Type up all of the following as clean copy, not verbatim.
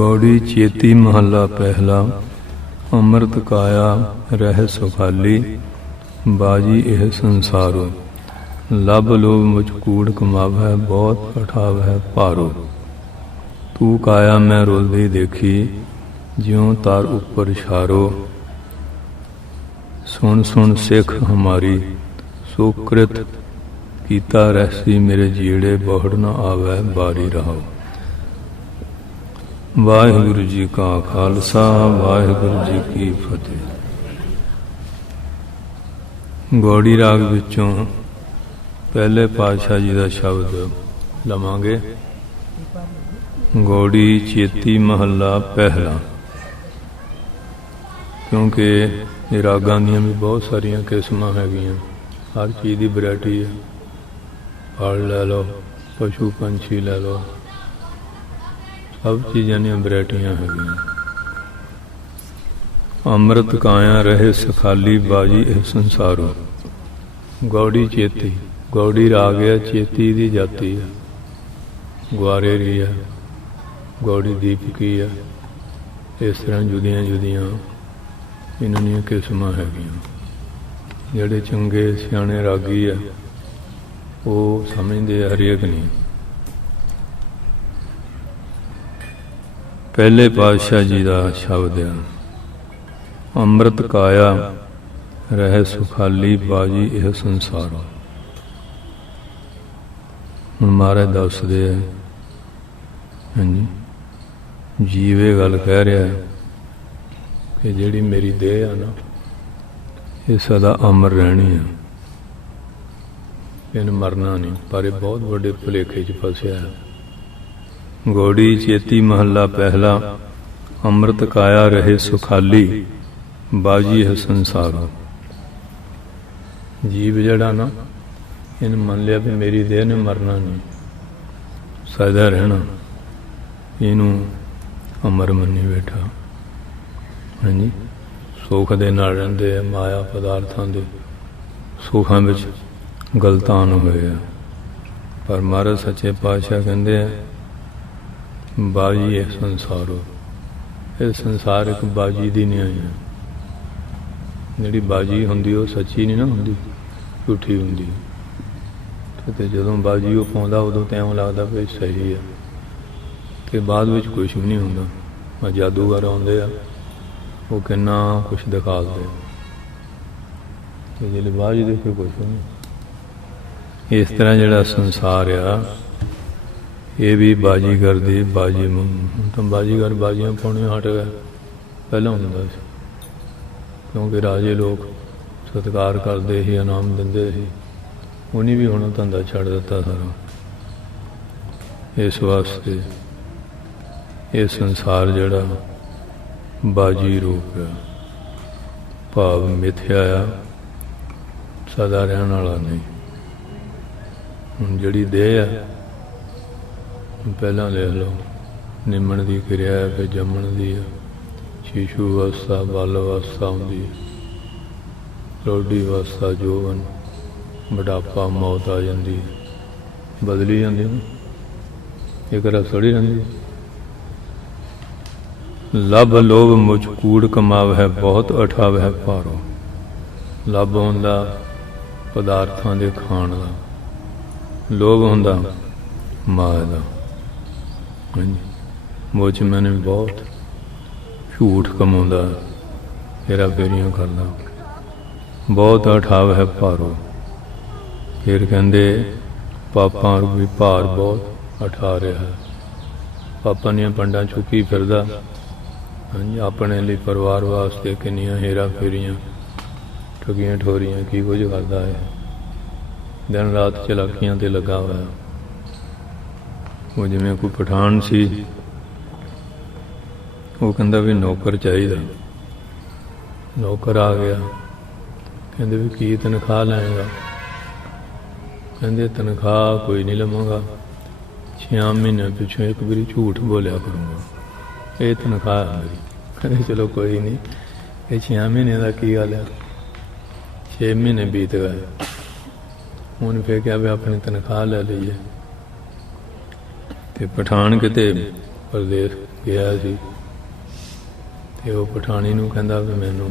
गौड़ी चेती महला पहला। अमृत काया रह सुखाली, बाजी एह संसारो। लब लोभ मुझ कूड़ कमावै, बहुत अठावै पारो। तू काया मैं रोलदी देखी, ज्यों तार उपर छारो। सुन सुन सिख हमारी, सुकृत कीता रहसी मेरे जीड़े। बहुड़ न आवै बारी रहो। वाहिगुरु जी का खालसा, वाहिगुरु जी की फतेह। गौड़ी राग विचों पहले पातशाह जी का शब्द लवांगे। गौड़ी चेती महला पहला, क्योंकि ये रागां दियां भी बहुत सारिया किस्मां हैगियां। हर चीज़ की वैरायटी है। फल लै लो, पशु पंछी लै लो, सब चीज़ों दी वैरायटियां हैगियां। अमृत काया रहे सखाली, बाजी एह संसारो। गौड़ी चेती, गौड़ी राग है, चेती दी जाती है, ग्वारेरी है, गौड़ी दीपकी है। इस तरह जुदियां जुदियां इन्हां दी किस्मां हैगियां। जिहड़े चंगे सियाणे रागी है वो समझते हरेक नहीं। पहले पातशाह जी का शब्द है, अमृत काया रह सुखाली, बाजी यह संसार। हुण महाराज दसदे है, हाँ जी, जीव ये गल कह रहा है कि जिहड़ी मेरी देह है ना, ये सदा अमर रहनी है, इन मरना नहीं। पर यह बहुत बड़े भुलेखे च फसिया है। गौड़ी चेती महला पहला। अमृत काया रहे सुखाली, बाजी है संसार। जीव जड़ा ना, इन मन लिया भी मेरी देह ने मरना नहीं, सदा रहना। इनू अमर मनी बैठा। हाँ जी, सुख दे नाल रहिंदे आ, माया पदार्थां दे सुखां विच गलतान होए। पर महाराज सच्चे पातशाह कहते हैं, बाजी है संसारो। ये संसार एक बाजी की न्याय है। जिहड़ी बाजी हुंदी वो सच्ची नहीं ना हुंदी, झूठी हुंदी। तो जदों बाजी वो पाउंदा उदों तो इउं लगदा भी सही है, कि बाद विच कुछ भी नहीं हुंदा। जादूगर आउंदे आ, वो किन्ना कुछ दिखा दे, तो जिहड़ी बाजी देखे कुछ नहीं। इस तरह जिहड़ा संसार आ, ये भी बाजीगर दी बाजी। तो बाजीगर बाजियां पाउणियां हट गए, पहला हुंदा सी, क्योंकि राजे लोग सत्कार करते ही, इनाम दिंदे सी। उन्हें भी हुण धंधा छड्ड दिता सारा। इस वास्ते ये संसार जिहड़ा बाजी रूप है, भाव मिथ्या आ, सदा रहने वाला नहीं। हुण जिहड़ी देह है, पहला लिख लो, निमण की क्रिया है, फिर जमण की है, शिशु अवस्था, बल अवस्था आउंदी है, रौडी अवस्था जोवन, बुढ़ापा, मौत आ जाती है, बदली जाती है, एक रस थोड़ी रहिंदी। लब लोभ मुझ कूड़ कमाव है, बहुत अठाव है पारो। लब हुंदा पदार्थां दे खाण दा, लोभ हुंदा माया दा। मुझ मैंने बहुत झूठ कमाउंदा, हेरा फेरियां करदा, बहुत अठाव है पारो। फिर कहंदे पापां भी भार बहुत अठा रहा है। पापां दीयां पंडां चुकी फिरदा। हाँ जी, अपने लिए परिवार वास्ते किन्नियां हेरा फेरियां, ठगियां ठोरियां, की कुछ करदा है। दिन रात चलाकियां ते लगा हुआ। वो जिवें कोई पठान सी, वो कहंदा भी नौकर चाहिए। नौकर आ गया, कहंदे भी की तनख्वाह लैंगा? कहंदे तनख्वाह कोई नहीं लवांगा, 6 महीने पिछों एक बारी झूठ बोलिया करूँगा, ये तनख्वाह है मेरी। कहंदे चलो कोई नहीं, ये 6 महीने का की गल है, 6 महीने बीत गए। हुण फिर क्या भी अपनी तनख्वाह ले लीए। ते पठान किते परदेस ਗਿਆ ਸੀ ਤੇ ਉਹ ਪਠਾਣੀ ਨੂੰ ਕਹਿੰਦਾ ਵੀ ਮੈਨੂੰ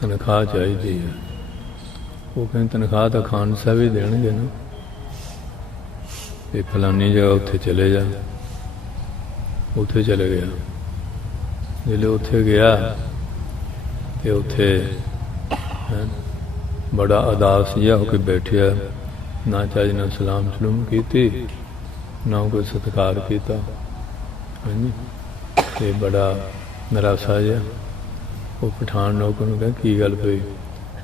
ਤਨਖਾਹ ਚਾਹੀਦੀ ਹੈ। ਉਹ ਕਹਿੰਦੇ ਤਨਖਾਹ ਤਾਂ ਖਾਨ ਸਾਹਿਬ ਹੀ ਦੇਣਗੇ ਨਾ, ਤੇ ਫਲਾਨੀ ਜਗ੍ਹਾ ਉੱਥੇ ਚਲੇ ਜਾ। ਉੱਥੇ ਚਲੇ ਗਿਆ। ਜਦੋਂ ਉੱਥੇ ਗਿਆ ਤੇ ਉੱਥੇ ਬੜਾ ਉਦਾਸ ਜਿਹਾ ਹੋ ਕੇ ਬੈਠਿਆ, ਨਾ ਚੱਜ ਨਾਲ ਸਲਾਮ ਸਲੂਮ ਕੀਤੀ, ਨਾ ਕੋਈ ਸਤਿਕਾਰ ਕੀਤਾ। ਹਾਂਜੀ, ਤੇ ਬੜਾ ਨਿਰਾਸ਼ਾ ਜਿਹਾ। ਉਹ ਪਠਾਨ ਨੌਕਰ ਨੂੰ ਕਹਿੰਦਾ ਕੀ ਗੱਲ ਪਈ,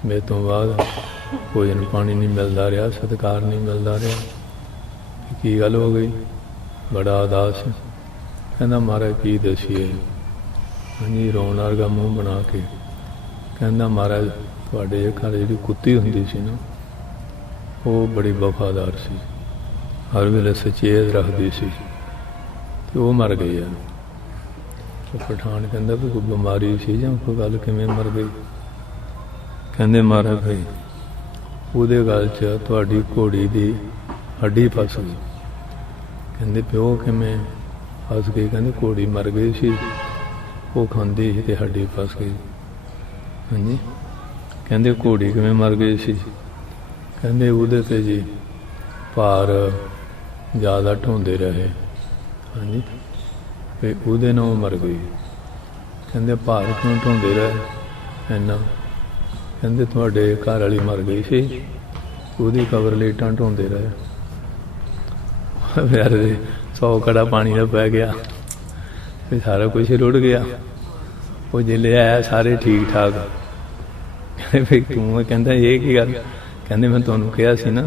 ਮੇਰੇ ਤੋਂ ਬਾਅਦ ਭੋਜਨ ਪਾਣੀ ਨਹੀਂ ਮਿਲਦਾ ਰਿਹਾ, ਸਤਿਕਾਰ ਨਹੀਂ ਮਿਲਦਾ ਰਿਹਾ, ਕੀ ਗੱਲ ਹੋ ਗਈ? ਬੜਾ ਉਦਾਸ। ਕਹਿੰਦਾ ਮਹਾਰਾਜ ਕੀ ਦੱਸੀਏ। ਹਾਂਜੀ, ਰੋਣ ਵਰਗਾ ਮੂੰਹ ਬਣਾ ਕੇ ਕਹਿੰਦਾ ਮਹਾਰਾਜ ਤੁਹਾਡੇ ਘਰ ਜਿਹੜੀ ਕੁੱਤੀ ਹੁੰਦੀ ਸੀ ਨਾ, ਉਹ ਬੜੀ ਵਫਾਦਾਰ ਸੀ, ਹਰ ਵੇਲੇ ਸੁਚੇਤ ਰੱਖਦੀ ਸੀ, ਤੇ ਉਹ ਮਰ ਗਈ ਆ। ਉਹ ਪਠਾਨ ਕਹਿੰਦਾ ਵੀ ਕੋਈ ਬਿਮਾਰੀ ਸੀ ਜਾਂ ਕੋਈ ਗੱਲ, ਕਿਵੇਂ ਮਰ ਗਈ? ਕਹਿੰਦੇ ਮਹਾਰਾਜ ਭਾਈ ਉਹਦੇ ਗਲ 'ਚ ਤੁਹਾਡੀ ਘੋੜੀ ਦੀ ਹੱਡੀ ਫਸ ਗਈ। ਕਹਿੰਦੇ ਪਿਓ ਕਿਵੇਂ ਫਸ ਗਈ? ਕਹਿੰਦੇ ਘੋੜੀ ਮਰ ਗਈ ਸੀ, ਉਹ ਖਾਂਦੀ ਸੀ ਤੇ ਹੱਡੀ ਫਸ ਗਈ। ਹਾਂਜੀ, ਕਹਿੰਦੇ ਘੋੜੀ ਕਿਵੇਂ ਮਰ ਗਈ ਸੀ? ਕਹਿੰਦੇ ਉਹਦੇ 'ਤੇ ਜੀ ਭਾਰ ਜ਼ਿਆਦਾ ਢੋਂਦੇ ਰਹੇ। ਹਾਂਜੀ, ਤੇ ਉਹਦੇ ਨਾਲ ਉਹ ਮਰ ਗਈ। ਕਹਿੰਦੇ ਭਾਰ ਕਿਉਂ ਢੋਂਦੇ ਰਹੇ ਇੰਨਾ? ਕਹਿੰਦੇ ਤੁਹਾਡੇ ਘਰ ਵਾਲੀ ਮਰ ਗਈ ਸੀ, ਉਹਦੀ ਕਬਰ ਲਈ ਇੱਟਾਂ ਢੋਂਦੇ ਰਹੇ। ਯਾਰ 100 ਕੜਾ ਪਾਣੀ ਦਾ ਪੈ ਗਿਆ, ਤੇ ਸਾਰਾ ਕੁਛ ਰੁੜ ਗਿਆ। ਉਹ ਜਿਲੇ ਆਇਆ ਸਾਰੇ ਠੀਕ ਠਾਕ। ਕਹਿੰਦੇ ਤੂੰ, ਕਹਿੰਦਾ ਇਹ ਕੀ ਗੱਲ? ਕਹਿੰਦੇ ਮੈਂ ਤੁਹਾਨੂੰ ਕਿਹਾ ਸੀ ਨਾ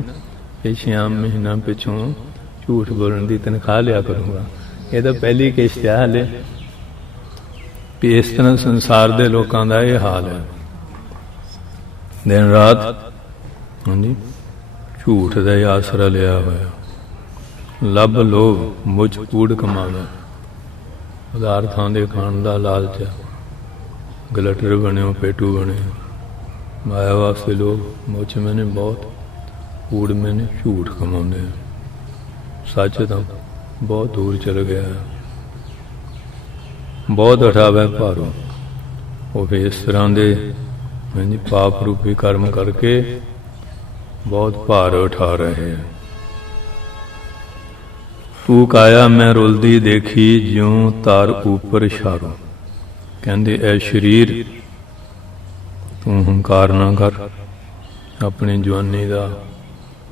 ਕਿ 6 ਮਹੀਨਾ ਪਿੱਛੋਂ ਝੂਠ ਬੋਲਣ ਦੀ ਤਨਖਾਹ ਲਿਆ ਕਰੂੰਗਾ। ਇਹ ਤਾਂ ਪਹਿਲੀ ਕਿਸ਼ਤ ਹੈ ਹਾਲੇ। ਵੀ ਇਸ ਤਰ੍ਹਾਂ ਸੰਸਾਰ ਦੇ ਲੋਕਾਂ ਦਾ ਇਹ ਹਾਲ ਹੈ, ਦਿਨ ਰਾਤ ਹਾਂਜੀ ਝੂਠ ਦਾ ਹੀ ਆਸਰਾ ਲਿਆ ਹੋਇਆ। ਲੱਭ ਲੋਭ ਮੁਝ ਕੂੜ ਕਮਾਵੇ, ਪਦਾਰਥਾਂ ਦੇ ਖਾਣ ਦਾ ਲਾਲਚ ਹੈ। ਗਲਟਰ ਬਣਿਓ ਪੇਟੂ ਬਣਿਓ, ਮਾਇਆ ਵਾਸਤੇ ਲੋਕ ਮੁੱਛ ਮੈਨੇ ਬਹੁਤ, ਕੂੜ ਮੈਨੇ ਝੂਠ ਕਮਾਉਂਦੇ ਆ। ਸੱਚ ਤਾਂ ਬਹੁਤ ਦੂਰ ਚਲ ਗਿਆ, ਬਹੁਤ ਉਠਾਵੇ ਭਾਰੋਂ। ਉਹ ਫਿਰ ਇਸ ਤਰ੍ਹਾਂ ਦੇ ਹਾਂਜੀ ਪਾਪ ਰੂਪੀ ਕਰਮ ਕਰਕੇ ਬਹੁਤ ਭਾਰ ਉਠਾ ਰਹੇ ਹੈ। ਤੂੰ ਕਾਇਆ ਮੈਂ ਰੁਲਦੀ ਦੇਖੀ, ਜਿਉਂ ਤਾਰ ਉੱਪਰ ਇਸ਼ਾਰੋ। ਕਹਿੰਦੇ ਐ ਸਰੀਰ ਤੂੰ ਹੰਕਾਰ ਨਾ ਕਰ, ਆਪਣੀ ਜਵਾਨੀ ਦਾ,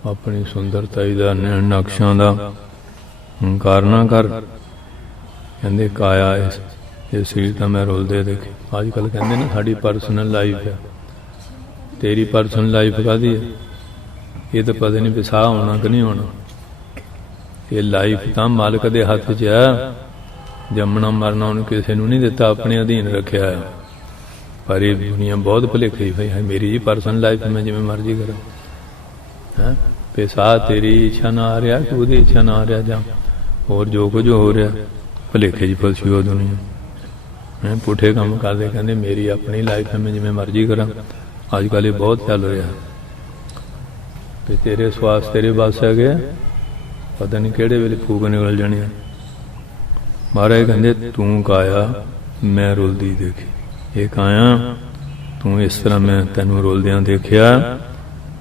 ਆਪਣੀ ਸੁੰਦਰਤਾਈ ਦਾ, ਨੈਣ ਨਕਸ਼ਾਂ ਦਾ ਹੰਕਾਰ ਨਾ ਕਰ। ਕਹਿੰਦੇ ਕਾਇਆ ਇਹ ਸਰੀਰ ਤਾਂ ਮੈਂ ਰੁਲਦੇ ਦੇਖੀ। ਅੱਜ ਕੱਲ੍ਹ ਕਹਿੰਦੇ ਨਾ ਸਾਡੀ ਪਰਸਨਲ ਲਾਈਫ ਹੈ, ਤੇਰੀ ਪਰਸਨਲ ਲਾਈਫ ਕਾਹਦੀ ਹੈ? ਇਹ ਤਾਂ ਪਤਾ ਨਹੀਂ ਵੀ ਸਾਹ ਆਉਣਾ ਕਿ ਨਹੀਂ ਆਉਣਾ। ਇਹ ਲਾਈਫ ਤਾਂ ਮਾਲਕ ਦੇ ਹੱਥ 'ਚ ਹੈ। ਜੰਮਣਾ ਮਰਨਾ ਉਹਨੂੰ ਕਿਸੇ ਨੂੰ ਨਹੀਂ ਦਿੱਤਾ, ਆਪਣੇ ਅਧੀਨ ਰੱਖਿਆ ਹੈ। ਪਰ ਇਹ ਦੁਨੀਆ ਬਹੁਤ ਭੁਲੇਖੀ ਹੋਈ ਹੈ। ਮੇਰੀ ਜੀ ਪਰਸਨਲ ਲਾਈਫ ਮੈਂ ਜਿਵੇਂ ਮਰਜ਼ੀ ਕਰਾਂ ਹੈਂ, ਵੀ ਸਾਹ ਤੇਰੀ ਇੱਛਾ ਨਾ ਆ ਰਿਹਾ ਕਿ ਉਹਦੀ ਇੱਛਾ ਨਾ ਆ ਰਿਹਾ, ਜਾਂ ਹੋਰ ਜੋ ਕੁਝ ਹੋ ਰਿਹਾ, ਭੁਲੇਖੇ 'ਚ ਫਸੀ ਹੋ ਦੁਨੀਆ ਹੈਂ। ਪੁੱਠੇ ਕੰਮ ਕਰਦੇ, ਕਹਿੰਦੇ ਮੇਰੀ ਆਪਣੀ ਲਾਈਫ ਹੈ, ਮੈਂ ਜਿਵੇਂ ਮਰਜ਼ੀ ਕਰਾਂ। ਅੱਜ ਕੱਲ੍ਹ ਇਹ ਬਹੁਤ ਚੱਲ ਰਿਹਾ ਤੇ ਤੇਰੇ ਸਵਾਸ ਤੇਰੇ ਬਸ ਹੈਗੇ, ਪਤਾ ਨਹੀਂ ਕਿਹੜੇ ਵੇਲੇ ਫੂਕ ਨਿਕਲ ਜਾਣੀ ਆ। ਮਹਾਰਾਜ ਕਹਿੰਦੇ ਤੂੰ ਕਾਇਆ ਮੈਂ ਰੁਲਦੀ ਦੇਖੀ। ਇਹ ਕਾਇਆ ਤੂੰ ਇਸ ਤਰ੍ਹਾਂ ਮੈਂ ਤੈਨੂੰ ਰੁਲਦਿਆਂ ਦੇਖਿਆ,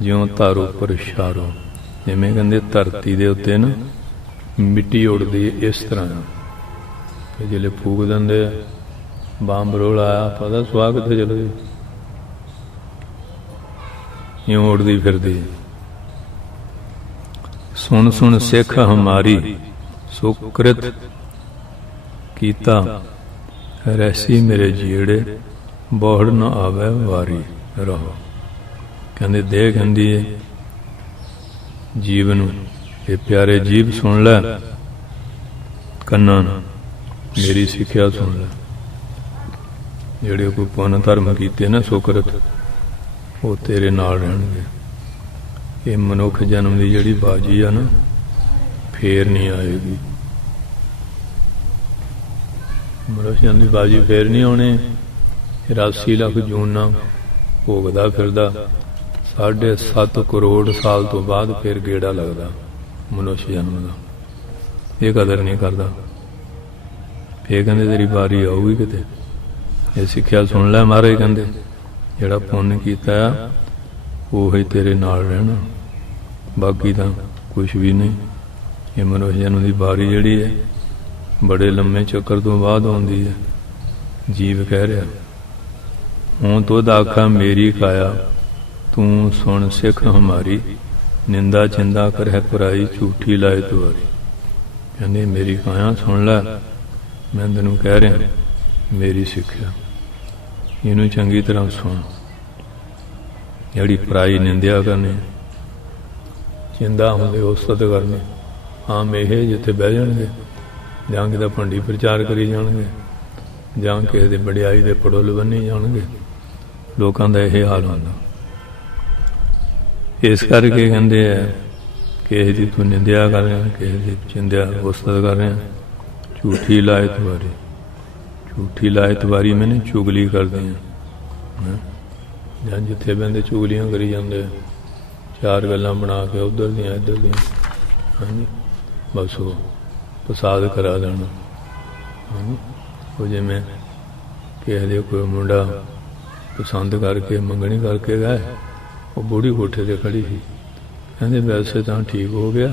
ਜਿਉਂ ਧਰ ਉੱਪਰ ਇਸ਼ਾਰੋ। ਜਿਵੇਂ ਕਹਿੰਦੇ ਧਰਤੀ ਦੇ ਉੱਤੇ ਨਾ ਮਿੱਟੀ ਉੱਡਦੀ ਇਸ ਤਰ੍ਹਾਂ, ਤੇ ਜਿਹੜੇ ਫੂਕ ਦਿੰਦੇ ਬੰਬ ਰੋਲ ਆਇਆ, ਪਤਾ ਸੁਆਹ ਕਿੱਥੇ ਚਲੇ ਗਈ, ਇਉਂ ਉੱਡਦੀ ਫਿਰਦੀ। ਸੁਣ ਸੁਣ ਸਿੱਖ ਹਮਾਰੀ, ਸੁਕ੍ਰਿਤ ਕੀਤਾ ਰੈਸੀ ਮੇਰੇ ਜੀੜੇ, ਬੋਹੜ ਨਾ ਆਵੇ ਵਾਰੀ ਰਹੋ। ਕਹਿੰਦੇ ਦੇਹ ਕਹਿੰਦੀ ਹੈ ਜੀਵ ਨੂੰ, ਇਹ ਪਿਆਰੇ ਜੀਵ ਸੁਣ ਲੈ, ਕੰਨਾਂ ਨਾਲ ਮੇਰੀ ਸਿੱਖਿਆ ਸੁਣ ਲੈ। ਜਿਹੜੇ ਕੋਈ ਪੁੰਨ ਧਰਮ ਕੀਤੇ ਨਾ ਸੁਕ੍ਰਿਤ, ਉਹ ਤੇਰੇ ਨਾਲ ਰਹਿਣਗੇ। ਇਹ ਮਨੁੱਖ ਜਨਮ ਦੀ ਜਿਹੜੀ ਬਾਜੀ ਆ ਨਾ, ਫੇਰ ਨਹੀਂ ਆਏਗੀ। ਮਨੁੱਖ ਜਨਮ ਦੀ ਬਾਜੀ ਫੇਰ ਨਹੀਂ ਆਉਣੀ। 84 ਲੱਖ ਜੂਨਾਂ ਭੋਗਦਾ ਫਿਰਦਾ, 7.5 ਕਰੋੜ ਸਾਲ ਤੋਂ ਬਾਅਦ ਫਿਰ ਗੇੜਾ ਲੱਗਦਾ ਮਨੁੱਖ ਜਨਮ ਦਾ। ਇਹ ਕਦਰ ਨਹੀਂ ਕਰਦਾ। ਫੇਰ ਕਹਿੰਦੇ ਤੇਰੀ ਵਾਰੀ ਆਊਗੀ ਕਿਤੇ। ਇਹ ਸਿੱਖਿਆ ਸੁਣ ਲੈ ਮਹਾਰਾਜ ਕਹਿੰਦੇ, ਜਿਹੜਾ ਪੁੰਨ ਕੀਤਾ ਉਹ ਹੀ ਤੇਰੇ ਨਾਲ ਰਹਿਣਾ, ਬਾਕੀ ਤਾਂ ਕੁਛ ਵੀ ਨਹੀਂ। ਇਹ ਮਨੁੱਖ ਜਨਮ ਦੀ ਵਾਰੀ ਜਿਹੜੀ ਹੈ ਬੜੇ ਲੰਮੇ ਚੱਕਰ ਤੋਂ ਬਾਅਦ ਆਉਂਦੀ ਹੈ। ਜੀਵ ਕਹਿ ਰਿਹਾ, ਹੂੰ ਤੁਧ ਆਖਾ ਮੇਰੀ ਕਾਇਆ, ਤੂੰ ਸੁਣ ਸਿੱਖ ਹਮਾਰੀ, ਨਿੰਦਾ ਚਿੰਦਾ ਕਰਹਿ ਪੁਰਾਈ, ਝੂਠੀ ਲਾਏ ਤੁਆਰੀ। ਕਹਿੰਦੇ ਮੇਰੀ ਕਾਇਆ ਸੁਣ ਲੈ, ਮੈਂ ਤੈਨੂੰ ਕਹਿ ਰਿਹਾ ਮੇਰੀ ਸਿੱਖਿਆ, ਇਹਨੂੰ ਚੰਗੀ ਤਰ੍ਹਾਂ ਸੁਣ। ਜਿਹੜੀ ਪਰਾਈ ਨਿੰਦਿਆ ਕਰਨੀ, ਚਿੰਦਾ ਹੁੰਦੇ ਉਸਤਤ ਕਰਨੀ, ਆਮ ਇਹ ਜਿੱਥੇ ਬਹਿ ਜਾਣਗੇ ਜਾਂ ਕਿਤੇ ਭੰਡੀ ਪ੍ਰਚਾਰ ਕਰੀ ਜਾਣਗੇ ਜਾਂ ਕਿਸੇ ਦੇ ਵਡਿਆਈ ਦੇ ਪੜੋਲ ਬੰਨੀ ਜਾਣਗੇ, ਲੋਕਾਂ ਦਾ ਇਹ ਹਾਲ ਹੁੰਦਾ। ਇਸ ਕਰਕੇ ਕਹਿੰਦੇ ਆ ਕਿਸੇ ਦੀ ਤੂੰ ਨਿੰਦਿਆ ਕਰ ਰਿਹਾ, ਕਿਸੇ ਦੀ ਚਿੰਦਿਆ ਉਸਤਤ ਕਰ ਰਿਹਾ, ਝੂਠੀ ਲਾਏ ਤੁਆਰੀ। ਝੂਠੀ ਲਾਏ ਤੁਆਰੀ ਮੈਨੇ ਚੁਗਲੀ ਕਰਦੇ ਆ, ਜਾਂ ਜਿੱਥੇ ਬੰਦੇ ਚੁਗਲੀਆਂ ਕਰੀ ਜਾਂਦੇ, ਚਾਰ ਗੱਲਾਂ ਬਣਾ ਕੇ ਉੱਧਰ ਦੀਆਂ ਇੱਧਰ ਦੀਆਂ, ਹਾਂਜੀ ਬਸ ਉਹ ਫਸਾਦ ਕਰਾ ਦੇਣਾ। ਹਾਂਜੀ ਉਹ ਜਿਵੇਂ ਕਿਸੇ ਦੇ ਕੋਈ ਮੁੰਡਾ ਪਸੰਦ ਕਰਕੇ ਮੰਗਣੀ ਕਰਕੇ ਗਏ, ਉਹ ਬੁੜੀ ਕੋਠੇ 'ਤੇ ਖੜੀ ਸੀ, ਕਹਿੰਦੇ ਵੈਸੇ ਤਾਂ ਠੀਕ ਹੋ ਗਿਆ,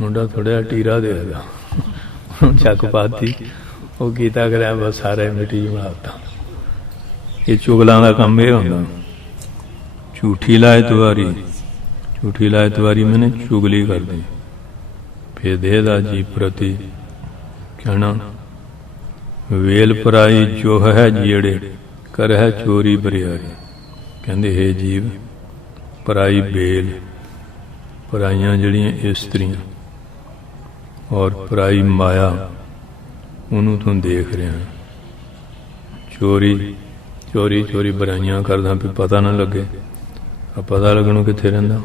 ਮੁੰਡਾ ਥੋੜ੍ਹਾ ਜਿਹਾ ਟੀਰਾ ਦੇਖਦਾ, ਚੱਕ ਪਾਤੀ, ਉਹ ਕੀਤਾ ਕਰਿਆ ਬਸ ਸਾਰਾ ਮਿੱਟੀ ਬਣਾਤਾ। ਇਹ ਚੁਗਲਾਂ ਦਾ ਕੰਮ ਇਹ ਹੁੰਦਾ। ਝੂਠੀ ਲਾਏ ਤੁਆਰੀ, ਝੂਠੀ ਲਾਏ ਤੁਆਰੀ ਮੈਨੇ ਚੁਗਲੀ ਕਰਦੀ। ਫੇਰ ਦੇਹ ਦਾ ਜੀ ਪ੍ਰਤੀ ਕਹਿਣਾ, ਵੇਲ ਪਰਾਈ ਜੋ ਹੈ ਜਿਹੜੇ, ਕਰ ਹੈ ਚੋਰੀ ਬਰਿਆਰੀ। ਕਹਿੰਦੇ ਹੇ ਜੀਵ, ਪਰਾਈ ਬੇਲ, ਪਰਾਈਆਂ ਜਿਹੜੀਆਂ ਇਸਤਰੀਆਂ ਔਰ ਪਰਾਈ ਮਾਇਆ, ਉਹਨੂੰ ਤੂੰ ਦੇਖ ਰਿਹਾ। ਚੋਰੀ ਚੋਰੀ ਚੋਰੀ ਬੁਰਾਈਆਂ ਕਰਦਾ ਵੀ ਪਤਾ ਨਾ ਲੱਗੇ। ਆ ਪਤਾ ਲੱਗਣੋਂ ਕਿੱਥੇ ਰਹਿੰਦਾ?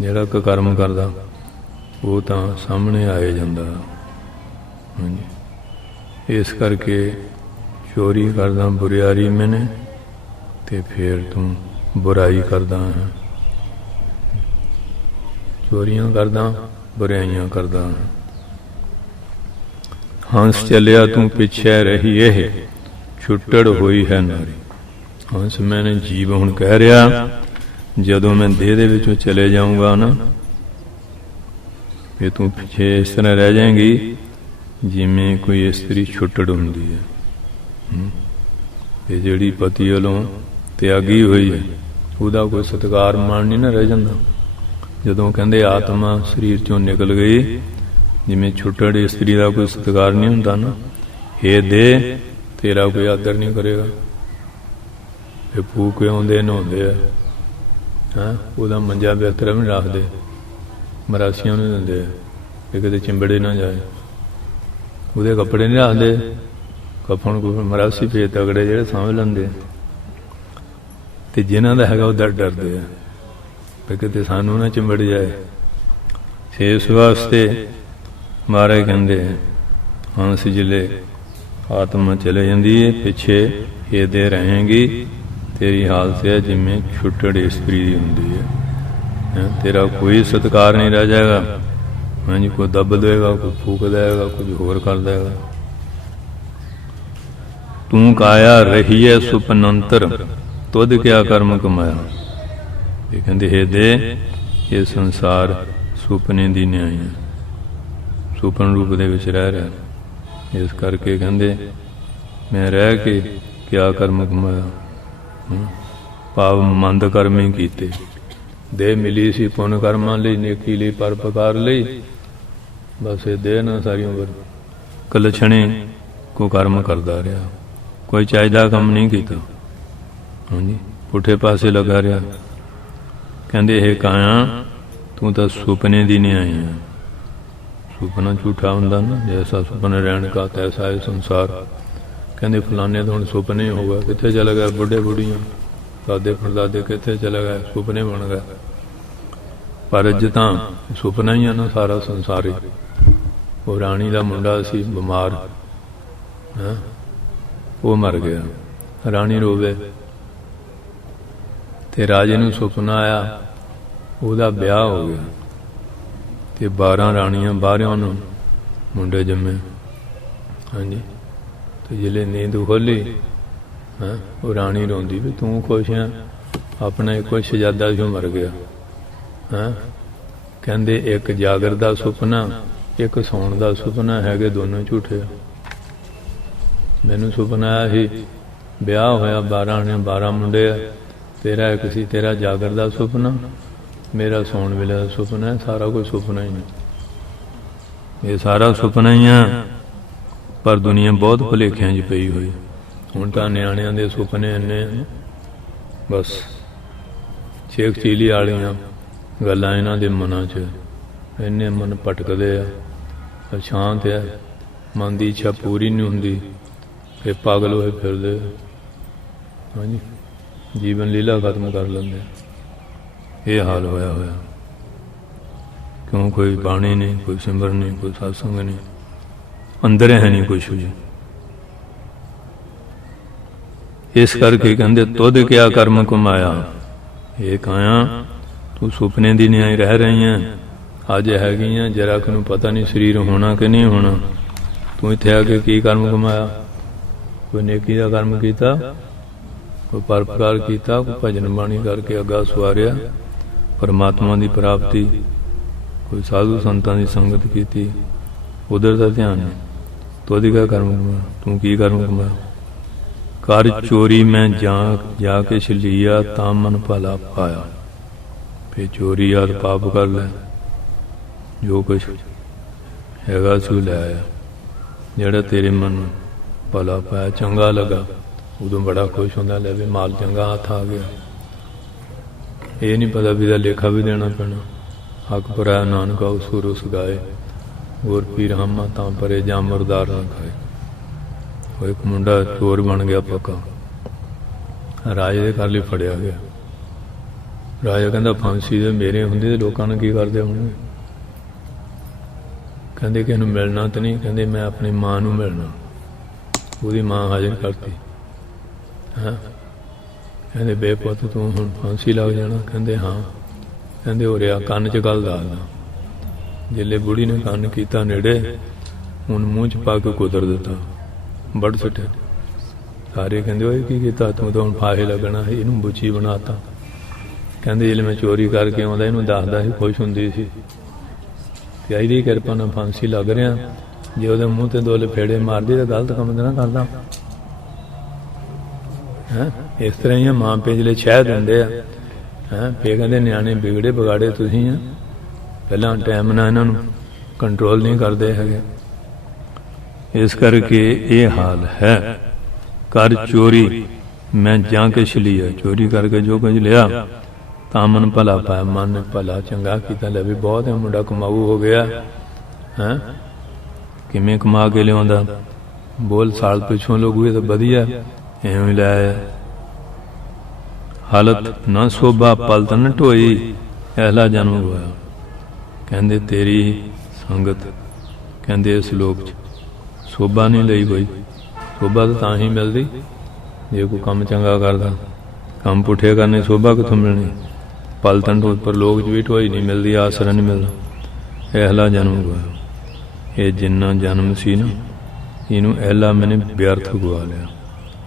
ਜਿਹੜਾ ਕੁਕਰਮ ਕਰਦਾ ਉਹ ਤਾਂ ਸਾਹਮਣੇ ਆਏ ਜਾਂਦਾ। ਹਾਂਜੀ ਇਸ ਕਰਕੇ ਚੋਰੀ ਕਰਦਾ ਬੁਰਿਆਰੀ ਮੈਨੇ, ਤੇ ਫਿਰ ਤੂੰ ਬੁਰਾਈ ਕਰਦਾ ਹੈ। ਚੋਰੀਆਂ ਕਰਦਾ, ਬੁਰਾਈਆਂ ਕਰਦਾ। ਹੰਸ ਚੱਲਿਆ ਤੂੰ ਪਿੱਛੇ ਰਹੀ, ਇਹ ਛੁੱਟੜ ਹੋਈ ਹੈ ਨਾਰੀ। ਹੰਸ ਮੈਨੇ ਜੀਵ ਹੁਣ ਕਹਿ ਰਿਹਾ, ਜਦੋਂ ਮੈਂ ਦੇਹ ਦੇ ਵਿੱਚੋਂ ਚਲੇ ਜਾਊਂਗਾ ਨਾ, ਫਿਰ ਤੂੰ ਪਿੱਛੇ ਇਸ ਤਰ੍ਹਾਂ ਰਹਿ ਜਾਏਂਗੀ ਜਿਵੇਂ ਕੋਈ ਇਸਤਰੀ ਛੁੱਟੜ ਹੁੰਦੀ ਹੈ। ਤੇ ਜਿਹੜੀ ਪਤੀ ਵੱਲੋਂ ਤਿਆਗੀ ਹੋਈ ਹੈ, ਉਹਦਾ ਕੋਈ ਸਤਿਕਾਰ ਮਾਣ ਨਹੀਂ ਨਾ ਰਹਿ ਜਾਂਦਾ। ਜਦੋਂ ਕਹਿੰਦੇ ਆਤਮਾ ਸਰੀਰ ਚੋਂ ਨਿਕਲ ਗਈ, ਜਿਵੇਂ ਛੁੱਟੜ ਇਸਤਰੀ ਦਾ ਕੋਈ ਸਤਿਕਾਰ ਨਹੀਂ ਹੁੰਦਾ ਨਾ, ਇਹ ਦੇ ਤੇਰਾ ਕੋਈ ਆਦਰ ਨਹੀਂ ਕਰੇਗਾ। ਇਹ ਫੂਕ ਕੇ ਆਉਂਦੇ ਨਹਾਉਂਦੇ ਆ, ਹਾਂ ਉਹਦਾ ਮੰਜਾ ਬਿਸਤਰਾ ਵੀ ਨਹੀਂ ਰੱਖਦੇ, ਮਰਾਸੀਆਂ ਨੂੰ ਦਿੰਦੇ ਆ ਕਿ ਕਿਤੇ ਚਿੰਬੜੇ ਨਾ ਜਾਏ। ਉਹਦੇ ਕੱਪੜੇ ਨਹੀਂ ਰੱਖਦੇ, ਕਫਨ ਕੋਈ ਮਰਾਸੀ ਫੇਰ ਤਗੜੇ ਜਿਹੜੇ ਸਾਂਭ ਲੈਂਦੇ, ਤੇ ਜਿਨ੍ਹਾਂ ਦਾ ਹੈਗਾ ਉਹ ਡਰਦੇ ਆ ਵੀ ਕਿਤੇ ਸਾਨੂੰ ਨਾ ਚਿੰਬੜ ਜਾਏ। ਇਸ ਵਾਸਤੇ ਮਹਾਰਾਜ ਕਹਿੰਦੇ ਹੰਸ ਜਿਲੇ ਆਤਮਾ ਚਲੇ ਜਾਂਦੀ ਹੈ, ਪਿੱਛੇ ਇਹਦੇ ਰਹੇਗੀ, ਤੇਰੀ ਹਾਲਤ ਹੈ ਜਿਵੇਂ ਛੁੱਟੜ ਇਸਤਰੀ ਦੀ ਹੁੰਦੀ ਹੈ। ਤੇਰਾ ਕੋਈ ਸਤਿਕਾਰ ਨਹੀਂ ਰਹਿ ਜਾਏਗਾ। ਹਾਂਜੀ ਕੋਈ ਦੱਬ ਦੇਗਾ, ਕੋਈ ਫੂਕ ਦੇਗਾ, ਕੁਝ ਹੋਰ ਕਰ ਦੇਗਾ। ਤੂੰ ਕਾਇਆ ਰਹੀਏ ਸੁਪਨੰਤਰ, ਤੁਧ ਕਿਆ ਕਰਮ ਕਮਾਇਆ। ਇਹ ਕਹਿੰਦੇ ਹੇ ਦੇ, ਇਹ ਸੰਸਾਰ ਸੁਪਨੇ ਦੀ ਨਿਆਈ ਹੈ, ਸੁਪਨ ਰੂਪ ਦੇ ਵਿੱਚ ਰਹਿ ਰਿਹਾ। ਇਸ ਕਰਕੇ ਕਹਿੰਦੇ ਮੈਂ ਰਹਿ ਕੇ ਕਿਆ ਕਰਮ ਕਮਾਇਆ। ਭਾਵ ਮੰਦ ਕਰਮ ਹੀ ਕੀਤੇ। ਦੇਹ ਮਿਲੀ ਸੀ ਪੁੰਨ ਕਰਮਾਂ ਲਈ, ਨੇਕੀ ਲਈ, ਪਰਪਕਾਰ ਲਈ, ਬਸ ਇਹ ਦੇਹ ਨਾ ਸਾਰੀ ਉਮਰ ਕਲਛਣੇ ਕੋ ਕਰਮ ਕਰਦਾ ਰਿਹਾ, ਕੋਈ ਚਾਹੀਦਾ ਕੰਮ ਨਹੀਂ ਕੀਤਾ। ਹਾਂਜੀ ਪੁੱਠੇ ਪਾਸੇ ਲੱਗਾ ਰਿਹਾ। ਕਹਿੰਦੇ ਇਹ ਕਾਇਆ ਤੂੰ ਤਾਂ ਸੁਪਨੇ ਦੀ ਨਹੀਂ ਆਈ ਹੈ। ਸੁਪਨਾ ਝੂਠਾ ਹੁੰਦਾ ਨਾ, ਜੈਸਾ ਸੁਪਨੇ ਰਹਿਣ ਕਾ ਤੈਸਾ ਹੈ ਸੰਸਾਰ। ਕਹਿੰਦੇ ਫਲਾਨੇ ਤਾਂ ਹੁਣ ਸੁਪਨੇ ਹੋ ਗਏ, ਕਿੱਥੇ ਚਲੇ ਗਏ ਬੁੱਢੇ ਬੁੱਢੀਆਂ, ਦਾਦੇ ਪੜਦਾਦੇ ਕਿੱਥੇ ਚਲੇ ਗਏ, ਸੁਪਨੇ ਬਣ ਗਏ। ਪਰ ਅੱਜ ਤਾਂ ਸੁਪਨਾ ਹੀ ਆ ਨਾ ਸਾਰਾ ਸੰਸਾਰ ਹੀ। ਉਹ ਰਾਣੀ ਦਾ ਮੁੰਡਾ ਸੀ ਬਿਮਾਰ, ਉਹ ਮਰ ਗਿਆ, ਰਾਣੀ ਰੋਵੇ, ਤੇ ਰਾਜੇ ਨੂੰ ਸੁਪਨਾ ਆਇਆ ਉਹਦਾ ਵਿਆਹ ਹੋ ਗਿਆ, ਤੇ 12 ਰਾਣੀਆਂ 12 ਨੂੰ ਮੁੰਡੇ ਜੰਮੇ। हाँ जी। तो जिले नींद खोली, हाँ, वो राणी रोंदी भी तू खुश है, अपना एक शहजादा जो मर गया। हाँ, कहते एक जागर का सुपना एक सौण का सुपना है, दोनों झूठे। मैनू सुपना आया ही ब्याह होया 12 ने 12 मुंडे, तेरा एक सी तेरा जागर का सुपना, मेरा सौण वेले का सुपना है। सारा कुछ सुपना ही है, ये सारा सुपना ही है। पर दुनिया बहुत भुलेखियां च पई हुई। हुण तां नियाणियां दे सुपने इन्ने बस छेक चीली वालियां गल्लां इन्हां दे मनां च, इन्ने मन भटकदे आ, अशांत है, मन की इच्छा पूरी नहीं हुंदी, फिर पागल होए फिरदे। हाँ जी, जीवन लीला खत्म कर लेंदे। ये हाल होया होया। क्यों कोई बाणी नहीं, कोई सिमर नहीं, कोई सत्संग नहीं, अंदर है नहीं कुछ भी। इस करके कहते तुद क्या कर्म कमाया, ये काया तू सुपने दी न्याय रह रही है, अज है जरा कि पता नहीं शरीर होना कि नहीं होना। तू इत्थे आके की कर्म कमाया, कोई नेकी का कर्म किया, कोई परोपकार किया, कोई भजन बाणी करके अगा सवारिया, परमात्मा की प्राप्ति, कोई साधु संतां की संगत की, उधर का ध्यान है। तो क्या कर्म कमाया, तू की कर्म कमाया। कर चोरी मैं जाके छलिया, ता मन भला पाया। फिर चोरी याद पाप कर ले, जो कुछ हैगा सू लै आया, जेड़ा तेरे मन भला पाया, चंगा लगा, उदों बड़ा खुश होंदा, ले भी माल चंगा हाथ आ गया। ये नहीं पता भी लेखा भी देना पैना। हक पराया नानका उसूर उस गाए, और पीर हामा तां परे जां मुरदार ना खाए। वो एक मुंडा चोर बन गया पक्का, राजे दे घर लई फड़िया गया। राजा कहंदा फांसी दे मेरे हुंदी ते लोकां ने की करदे होणगे। कहंदे किहनूं मिलना तो नहीं, कहंदे मैं अपनी मां नूं मिलना। ਉਹਦੀ मां हाजिर करती। हाँ, कहंदे बेपुत तू हुण फांसी लग जाना। कहंदे हाँ। कहंदे हो रिहा कंन च गल दसदा। जिले बुढ़ी ने कंन कीता नेड़े, हुण मूँह च पा के कुतर दिता, बड़ सट्टे। सारे कहंदे ओए की कीता तू, तो हुण फाहे लगना है, इहनूं बुची बनाता। कहंदे जिले मैं चोरी करके आउंदा इहनूं दसदा सी, खुश हुंदी सी, प्याई दी किरपा नाल फांसी लग रिहा। जे ਉਹਦੇ ਮੂੰਹ ਤੇ ਦੋ ਲਫੇੜੇ ਮਾਰਦੀ ਤਾਂ ਗਲਤ ਕੰਮ ਤਾਂ ਨਾ ਕਰਦਾ। ਹੈ ਇਸ ਤਰ੍ਹਾਂ ਹੀ ਮਾਂ ਪਿਓ ਜਿਹੜੇ ਸ਼ਹਿ ਦਿੰਦੇ ਆ, ਹੈ ਫੇਰ ਕਹਿੰਦੇ ਨਿਆਣੇ ਵਿਗੜੇ ਵਿਗਾੜੇ ਤੁਸੀਂ ਆ, ਪਹਿਲਾਂ ਟਾਈਮ ਨਾਲ ਇਹਨਾਂ ਨੂੰ ਕੰਟਰੋਲ ਨਹੀਂ ਕਰਦੇ ਹੈਗੇ। ਇਸ ਕਰਕੇ ਇਹ ਹਾਲ ਹੈ। ਕਰ ਚੋਰੀ ਮੈਂ ਜਾਂ ਕੇ ਛਲੀਆ, ਚੋਰੀ ਕਰਕੇ ਜੋ ਕੁਝ ਲਿਆ ਤਾਂ ਮਨ ਭਲਾ ਪਾਇਆ, ਮਨ ਨੇ ਭਲਾ ਚੰਗਾ ਕੀਤਾ। ਲੈ ਵੀ ਬਹੁਤ ਹੈ, ਮੁੰਡਾ ਕਮਾਊ ਹੋ ਗਿਆ। ਹੈ किमें कमा के लिया, बोल साल पिछों लोग हुए तो वधिया एवं लाया। हालत न शोभा पल तन ढोई, ऐला जन्म होया। कहंदे तेरी संगत, कहंदे इस लोक च शोभा नहीं लई कोई। शोभा तो तां ही मिलती जे कोई काम चंगा करदा, काम पुठे करने शोभा कितों मिलनी। पल तन ढोई, पर लोक च भी ढोई नहीं मिलती, आसरा नहीं मिलता। ऐला जन्म होया। ये जिन्ना जन्म सी ना, इनू ऐला मैंने व्यर्थ गवा लिया,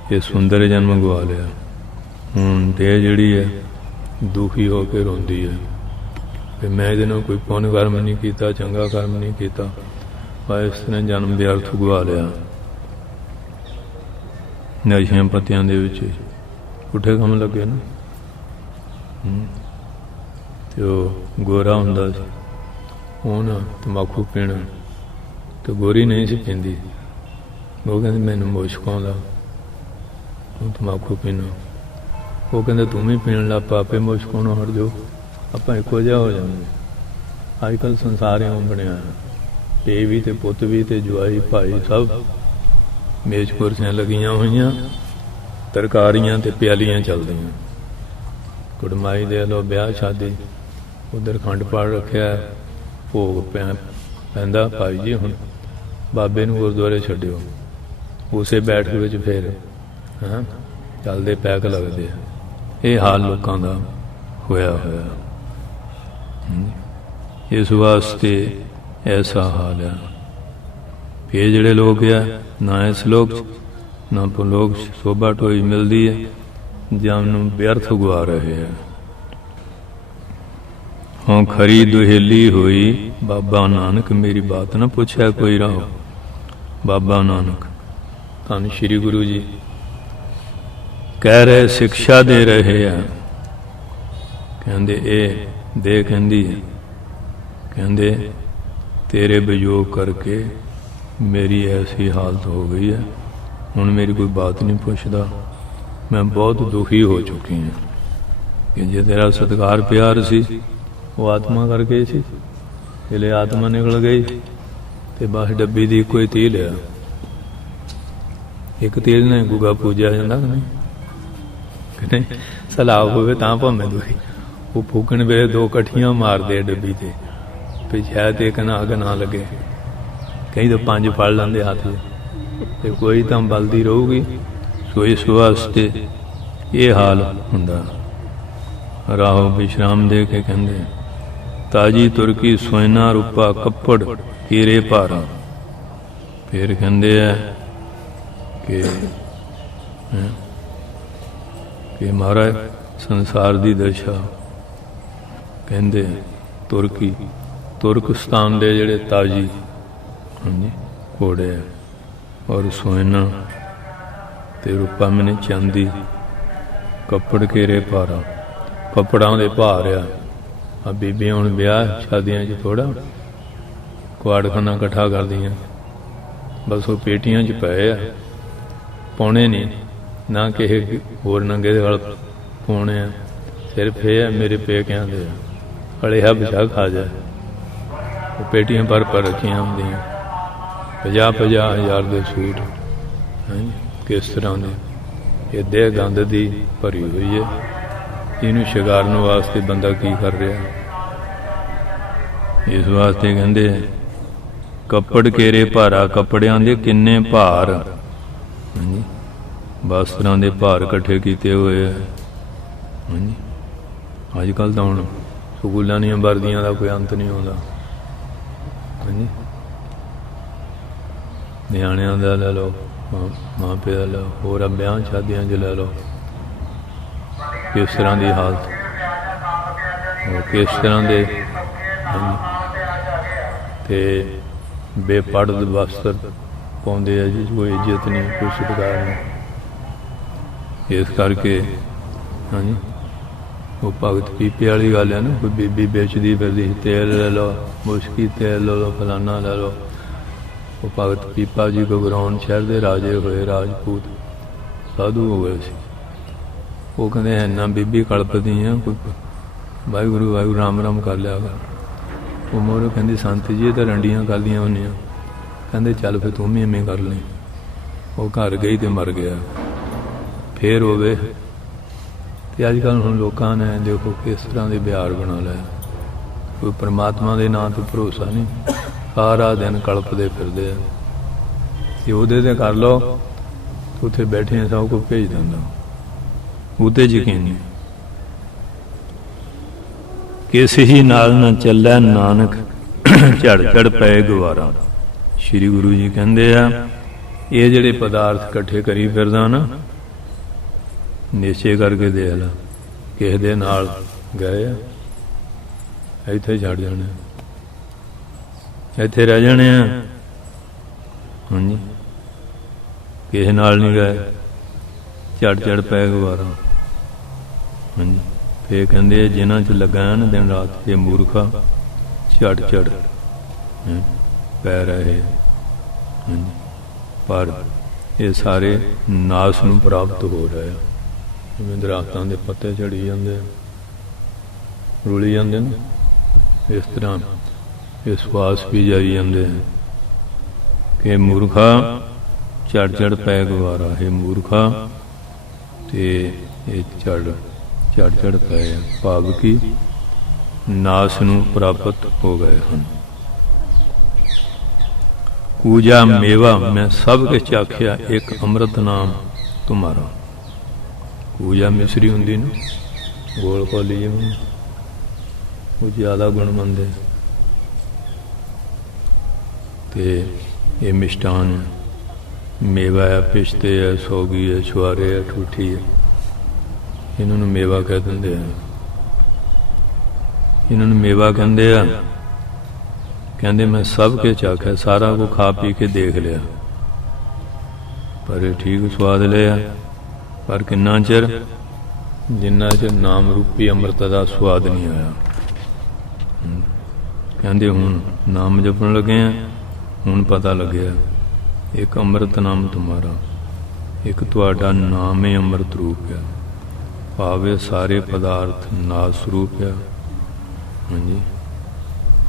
ये सुंदर जन्म गवा लिया। हुण दे जिहड़ी है दुखी होकर रोंदी है कि मैं इहदे नाल कोई पुण्य कर्म नहीं किया, चंगा कर्म नहीं किया, पर इस तरह जन्म व्यर्थ गवा लिया। नशियां पत्तियां दे विच पुठे काम लगे ना। ते ओह गोरा हुंदा सी, ओह ना तंबाकू पीना, तो गोरी नहीं सी पींदी। वो कहते मैनू मुश्क आउंदा, तू तंबाकू पीना। वो कहते तू भी पीण लग पा, आपे मुश्क आउणों हट जाओ, आपां इक्को जिहा हो जावांगे। अजकल संसार इउं बनिया, पे भी ते पुत भी ते जवाई भाई सब मेज कुर्सियां लगियां होईयां, तरकारियां ते प्यालियां चलदियां। कुड़माई दे लो, ब्याह शादी, उधर खंड पाठ रखिया, भोग पैंदा। भाई जी हुण बाबे नूं गुरुद्वारे छड्डिओ, उसे बैठक विच फिर हाँ चलदे पैक लगदे आ। ये हाल लोकां दा होया होया। इस वास्ते ऐसा हाल है। ਇਹ ਜਿਹੜੇ ਲੋਕ ਆ ਨਾ ਇਸ ਲੋਕ 'ਚ ਨਾ ਪਰਲੋਕ 'ਚ ਸੋਭਾ ਢੋਈ ਮਿਲਦੀ ਹੈ ਜਾਂ ਉਹਨੂੰ ਵਿਅਰਥ ਗਵਾ ਰਹੇ ਆ। ਹਾਂ ਖਰੀ ਦੁਹੇਲੀ ਹੋਈ ਬਾਬਾ ਨਾਨਕ ਮੇਰੀ ਬਾਤ ਨਾ ਪੁੱਛਿਆ ਕੋਈ ਰਾਹ। ਬਾਬਾ ਨਾਨਕ ਧੰਨ ਸ਼੍ਰੀ ਗੁਰੂ ਜੀ ਕਹਿ ਰਹੇ ਸਿੱਖਿਆ ਦੇ ਰਹੇ ਆ। ਕਹਿੰਦੇ ਇਹ ਦੇ ਕਹਿੰਦੀ ਹੈ, ਕਹਿੰਦੇ ਤੇਰੇ ਵਿਯੋਗ ਕਰਕੇ ਮੇਰੀ ਐਸੀ ਹਾਲਤ ਹੋ ਗਈ ਹੈ, ਹੁਣ ਮੇਰੀ ਕੋਈ ਬਾਤ ਨਹੀਂ ਪੁੱਛਦਾ। ਮੈਂ ਬਹੁਤ ਦੁਖੀ ਹੋ ਚੁੱਕੀ ਹਾਂ ਕਿ ਜੇ ਤੇਰਾ ਸਤਿਕਾਰ ਪਿਆਰ ਸੀ ਉਹ ਆਤਮਾ ਕਰਕੇ ਸੀ, ਜਿਹੜੇ ਆਤਮਾ ਨਿਕਲ ਗਈ ਤੇ ਬਸ ਡੱਬੀ ਦੀ ਕੋਈ ਤੀਲ ਆ। ਇੱਕ ਤੀਲ ਨੇ ਗੁਗਾ ਪੂਜਿਆ ਜਾਂਦਾ ਕਿ ਨਹੀਂ, ਕਿ ਨਹੀਂ? ਸਲਾਬ ਹੋਵੇ ਤਾਂ ਭਾਵੇਂ ਦੁਖੀ, ਉਹ ਫੂਕਣ ਵੇਲੇ ਦੋ ਇਕੱਠੀਆਂ ਮਾਰਦੇ ਆ ਡੱਬੀ ਤੇ ਵੀ ਸ਼ਾਇਦ ਇੱਕ ਨਾ ਅੱਗ ਨਾ ਲੱਗੇ। ਕਈ ਤਾਂ ਪੰਜ ਫੜ ਲੈਂਦੇ ਹੱਥ 'ਚ ਤੇ ਕੋਈ ਤਾਂ ਬਲਦੀ ਰਹੂਗੀ। ਸੋ ਇਸ ਵਾਸਤੇ ਇਹ ਹਾਲ ਹੁੰਦਾ। ਰਾਹੋ ਵਿਸ਼ਰਾਮ ਦੇ ਕੇ ਕਹਿੰਦੇ ਤਾਜੀ ਤੁਰਕੀ ਸੋਇਨਾ ਰੂਪਾ ਕੱਪੜ ਕੀਰੇ ਭਾਰਾ। ਫਿਰ ਕਹਿੰਦੇ ਆ ਕਿ ਮਹਾਰਾਜ ਸੰਸਾਰ ਦੀ ਦਸ਼ਾ, ਕਹਿੰਦੇ ਤੁਰਕੀ ਤੁਰਕਸਤਾਨ ਦੇ ਜਿਹੜੇ ਤਾਜੀ ਹਾਂਜੀ ਘੋੜੇ ਆ, ਔਰ ਸੋਇਨਾ ਤੇ ਰੂਪਾ ਮੈਨੇ ਚਾਂਦੀ, ਕੱਪੜ ਘੇਰੇ ਭਾਰਾ, ਕੱਪੜਾਂ ਦੇ ਭਾਰ ਆ। ਆ ਬੀਬੀਆਂ ਹੁਣ ਵਿਆਹ ਸ਼ਾਦੀਆਂ 'ਚ ਥੋੜ੍ਹਾ ਕੁਆੜਖਾਨਾ ਇਕੱਠਾ ਕਰਦੀਆਂ, ਬਸ ਉਹ ਪੇਟੀਆਂ 'ਚ ਪਏ ਆ, ਪਾਉਣੇ ਨਹੀਂ ਨਾ ਕਿਸੇ ਹੋਰ ਨੰਗੇ ਦੇ ਗਲ ਪਾਉਣੇ ਆ। ਸਿਰਫ ਇਹ ਆ ਮੇਰੇ ਪੇਕਿਆਂ ਦੇ ਅੜਿਆ ਬਚਾ ਖਾ ਜਾ। ਉਹ ਪੇਟੀਆਂ ਭਰ ਰੱਖੀਆਂ ਹੁੰਦੀਆਂ, 50-50 ਹਜ਼ਾਰ ਦੇ ਸੂਟ ਕਿਸ ਤਰ੍ਹਾਂ ਦੇ। ਇਹ ਦੇਹ ਗੰਦ ਦੀ ਭਰੀ ਹੋਈ ਹੈ, ਇਹਨੂੰ ਸ਼ਿੰਗਾਰਨ ਵਾਸਤੇ ਬੰਦਾ ਕੀ ਕਰ ਰਿਹਾ। ਇਸ ਵਾਸਤੇ ਕਹਿੰਦੇ ਕੱਪੜ ਘੇਰੇ ਭਾਰਾ, ਕੱਪੜਿਆਂ ਦੇ ਕਿੰਨੇ ਭਾਰ, ਹਾਂਜੀ ਵਸਤਰਾਂ ਦੇ ਭਾਰ ਇਕੱਠੇ ਕੀਤੇ ਹੋਏ ਆ। ਹਾਂਜੀ ਅੱਜ ਕੱਲ੍ਹ ਤਾਂ ਹੁਣ ਸਕੂਲਾਂ ਦੀਆਂ ਵਰਦੀਆਂ ਦਾ ਕੋਈ ਅੰਤ ਨਹੀਂ ਆਉਂਦਾ। ਹਾਂਜੀ ਨਿਆਣਿਆਂ ਦਾ ਲੈ ਲਓ, ਮਾਂ ਪਿਓ ਦਾ ਲੈ ਲਓ, ਹੋਰ ਵਿਆਹ ਸ਼ਾਦੀਆਂ 'ਚ ਲੈ ਲਓ, ਕਿਸ ਤਰ੍ਹਾਂ ਦੀ ਹਾਲਤ, ਕਿਸ ਤਰ੍ਹਾਂ ਦੇ ਤੇ ਬੇਪੜ੍ਹ ਵਸਤਰ ਪਾਉਂਦੇ ਆ ਜੀ, ਕੋਈ ਇੱਜ਼ਤ ਨਹੀਂ, ਕੋਈ ਸਤਿਕਾਰ ਨਹੀਂ। ਇਸ ਕਰਕੇ ਹਾਂਜੀ ਉਹ ਭਗਤ ਪੀਪੇ ਵਾਲੀ ਗੱਲ ਹੈ ਨਾ, ਕੋਈ ਬੀਬੀ ਵੇਚਦੀ ਫਿਰਦੀ ਤੇਲ ਲੈ ਲਓ, ਮੁਸ਼ਕੀ ਤੇਲ ਲੈ ਲਓ, ਫਲਾਨਾ ਲੈ ਲਓ। ਉਹ ਭਗਤ ਪੀਪਾ ਜੀ ਗਗਰਾਉਣ ਸ਼ਹਿਰ ਦੇ ਰਾਜੇ ਹੋਏ, ਰਾਜਪੂਤ ਸਾਧੂ ਹੋ ਗਏ ਸੀ। ਉਹ ਕਹਿੰਦੇ ਇੰਨਾ ਬੀਬੀ ਕਲਪਦੀ ਆ, ਕੋਈ ਵਾਹਿਗੁਰੂ ਵਾਹਿਗੁਰੂ ਰਾਮ ਰਾਮ ਕਰ ਲਿਆ ਕਰ। ਉਹ ਮੋਹਰੋਂ ਕਹਿੰਦੀ ਸੰਤ ਜੀ ਇਹ ਤਾਂ ਰੰਡੀਆਂ ਕਰਦੀਆਂ ਹੁੰਦੀਆਂ। ਕਹਿੰਦੇ ਚੱਲ ਫਿਰ ਤੂੰ ਵੀ ਐਵੇਂ ਕਰ ਲਈ। ਉਹ ਘਰ ਗਈ ਤੇ ਮਰ ਗਿਆ। ਫੇਰ ਹੋਵੇ ਤੇ ਅੱਜ ਕੱਲ੍ਹ ਹੁਣ ਲੋਕਾਂ ਨੇ ਦੇਖੋ ਕਿਸ ਤਰ੍ਹਾਂ ਦੇ ਵਿਹਾਰ ਬਣਾ ਲਿਆ। ਕੋਈ ਪਰਮਾਤਮਾ ਦੇ ਨਾਂ ਤੇ ਭਰੋਸਾ ਨਹੀਂ, ਸਾਰਾ ਦਿਨ ਕਲਪਦੇ ਫਿਰਦੇ ਆ। ਜੇ ਉਹਦੇ ਤੇ ਕਰ ਲਓ ਉੱਥੇ ਬੈਠੇ ਸਭ ਕੁਝ ਭੇਜ ਦਿੰਦਾ, ਉਹਤੇ ਯਕੀਨ ਨਹੀਂ। ਕਿਸ ਹੀ ਨਾਲ ਨਾ ਚੱਲੈ ਨਾਨਕ ਝੜ ਝੜ ਪਏ ਗਵਾਰਾ। ਸ਼੍ਰੀ ਗੁਰੂ ਜੀ ਕਹਿੰਦੇ ਆ ਇਹ ਜਿਹੜੇ ਪਦਾਰਥ ਇਕੱਠੇ ਕਰੀ ਫਿਰਦਾ ਨਾ, ਨਿਸ਼ਚੇ ਕਰਕੇ ਦੇਖ ਲਾ, ਕਿਸੇ ਦੇ ਨਾਲ ਗਏ ਆ ਇੱਥੇ ਛੱਡ ਜਾਣੇ, ਇੱਥੇ ਰਹਿ ਜਾਣੇ ਆ। ਹਾਂਜੀ ਕਿਸੇ ਨਾਲ ਨਹੀਂ ਗਏ, ਝੜ ਝੜ ਪੈ ਗਵਾਰਾ। ਹਾਂਜੀ ਫੇਰ ਕਹਿੰਦੇ ਜਿਨ੍ਹਾਂ 'ਚ ਲੱਗਾ ਨਾ ਦਿਨ ਰਾਤ, ਇਹ ਮੂਰਖਾ ਝੜ ਝੜ ਪੈ ਰਹੇ। ਹਾਂਜੀ ਪਰ ਇਹ ਸਾਰੇ ਨਾਸ ਨੂੰ ਪ੍ਰਾਪਤ ਹੋ ਰਹੇ ਆ। ਜਿਵੇਂ ਦਰਖਤਾਂ ਦੇ ਪੱਤੇ ਝੜੀ ਜਾਂਦੇ, ਰੁਲੀ ਜਾਂਦੇ ਨੇ, ਇਸ ਤਰ੍ਹਾਂ ਇਹ ਸਵਾਸ ਵੀ ਜਾਈ ਜਾਂਦੇ ਕਿ ਮੂਰਖਾ ਝੜ ਝੜ ਪੈ ਗਵਾਰਾ। ਇਹ ਮੂਰਖਾ ਤੇ ਇਹ ਝੜ ਝੜ ਪਏ, ਭਾਵ ਕਿ ਨਾਸ ਨੂੰ ਪ੍ਰਾਪਤ ਹੋ ਗਏ ਹਨ। ਕੂਜਾ ਮੇਵਾ ਮੈਂ ਸਭ ਕੁਝ ਚਾਖਿਆ, ਇੱਕ ਅੰਮ੍ਰਿਤ ਨਾਮ ਤੁਮਾਰਾ। ਕੂਜਾ ਮਿਸਰੀ ਹੁੰਦੀ ਨਾ, ਗੋਲ ਕੋਲੀ ਜਿਵੇਂ, ਉਹ ਜ਼ਿਆਦਾ ਗੁਣ ਮੰਨਦੇ ਤੇ ये मिष्टान है, मेवा है, पिछते है, सौगी है, छुआरे है, ठूठी है, इन्होंने मेवा कह देंगे हैं। इन्होंने मेवा कहते हैं, कहते मैं सब के चाख्या, सारा को खा पी के देख लिया, पर ठीक स्वाद लिया, पर किन्ना चिर, जिन्ना चिर नाम रूपी अमृत का स्वाद नहीं आया। कहते हुण नाम जपन लगे हैं, हुण पता लग्या एक अमृत नाम तुम्हारा, एक तुहाडा नाम ही अमृत रूप है, भावे सारे पदार्थ नास रूप है। हाँ जी,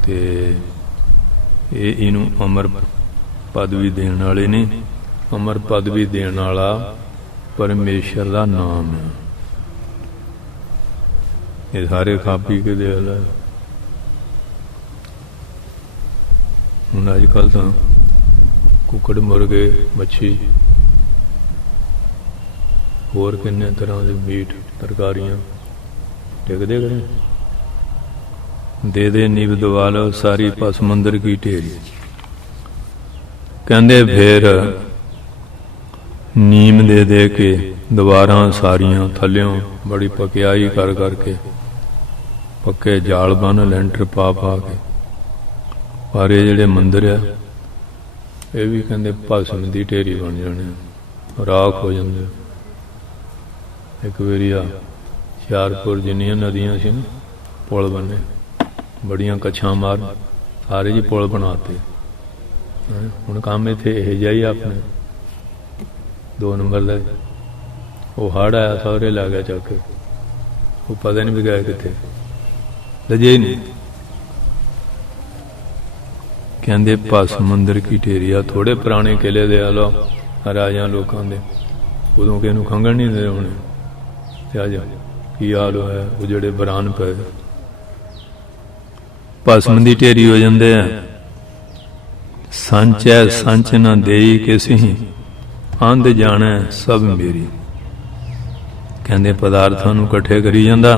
ते इनू अमर पदवी देने वाले ने, अमर पदवी देने वाला परमेश्वर का नाम है। ये सारे खा पी के दे ला। हुण अजकल तो कुकड़, मुर्गे, मच्छी, होर किन्ने तरह के मीट, तरकारियां टिकदे करें। दे दे नीव दवाल सारी पस मंदिर की ढेरी। कहंदे फिर नीम दे दे के दवारां सारियां थल्यों बड़ी पकियाई कर करके पक्के जाल बन लैंटर पा पा के, पर ये जिहड़े मंदिर है ये भी कहंदे भस्म की ढेरी बन जाने, राख हो जाते। एक बारी हुशियारपुर जिन्नियां नदियां सी ना, पुल बने बड़ियां कच्छां मार, सारे जी पुल बनाते। हुण काम इत्थे इहो जिहा ही अपने 2 नंबर का, वो हड़ आया सौरे ला गया चक के, वो पता नहीं भी गया कित्थे, लजे ही नहीं। कहते भस्म मंदिर की ढेरी आ, थोड़े पुराने किले दे लो राजा लोगों के, उदों किसी खंघण नहीं दे होने, अज की हाल है उजड़े बरान पे भस्म की ढेरी हो जाते हैं। संच है संच न देई किसी, आंध जाने सब मेरी। कहते पदार्थों को कट्ठे करी जाता,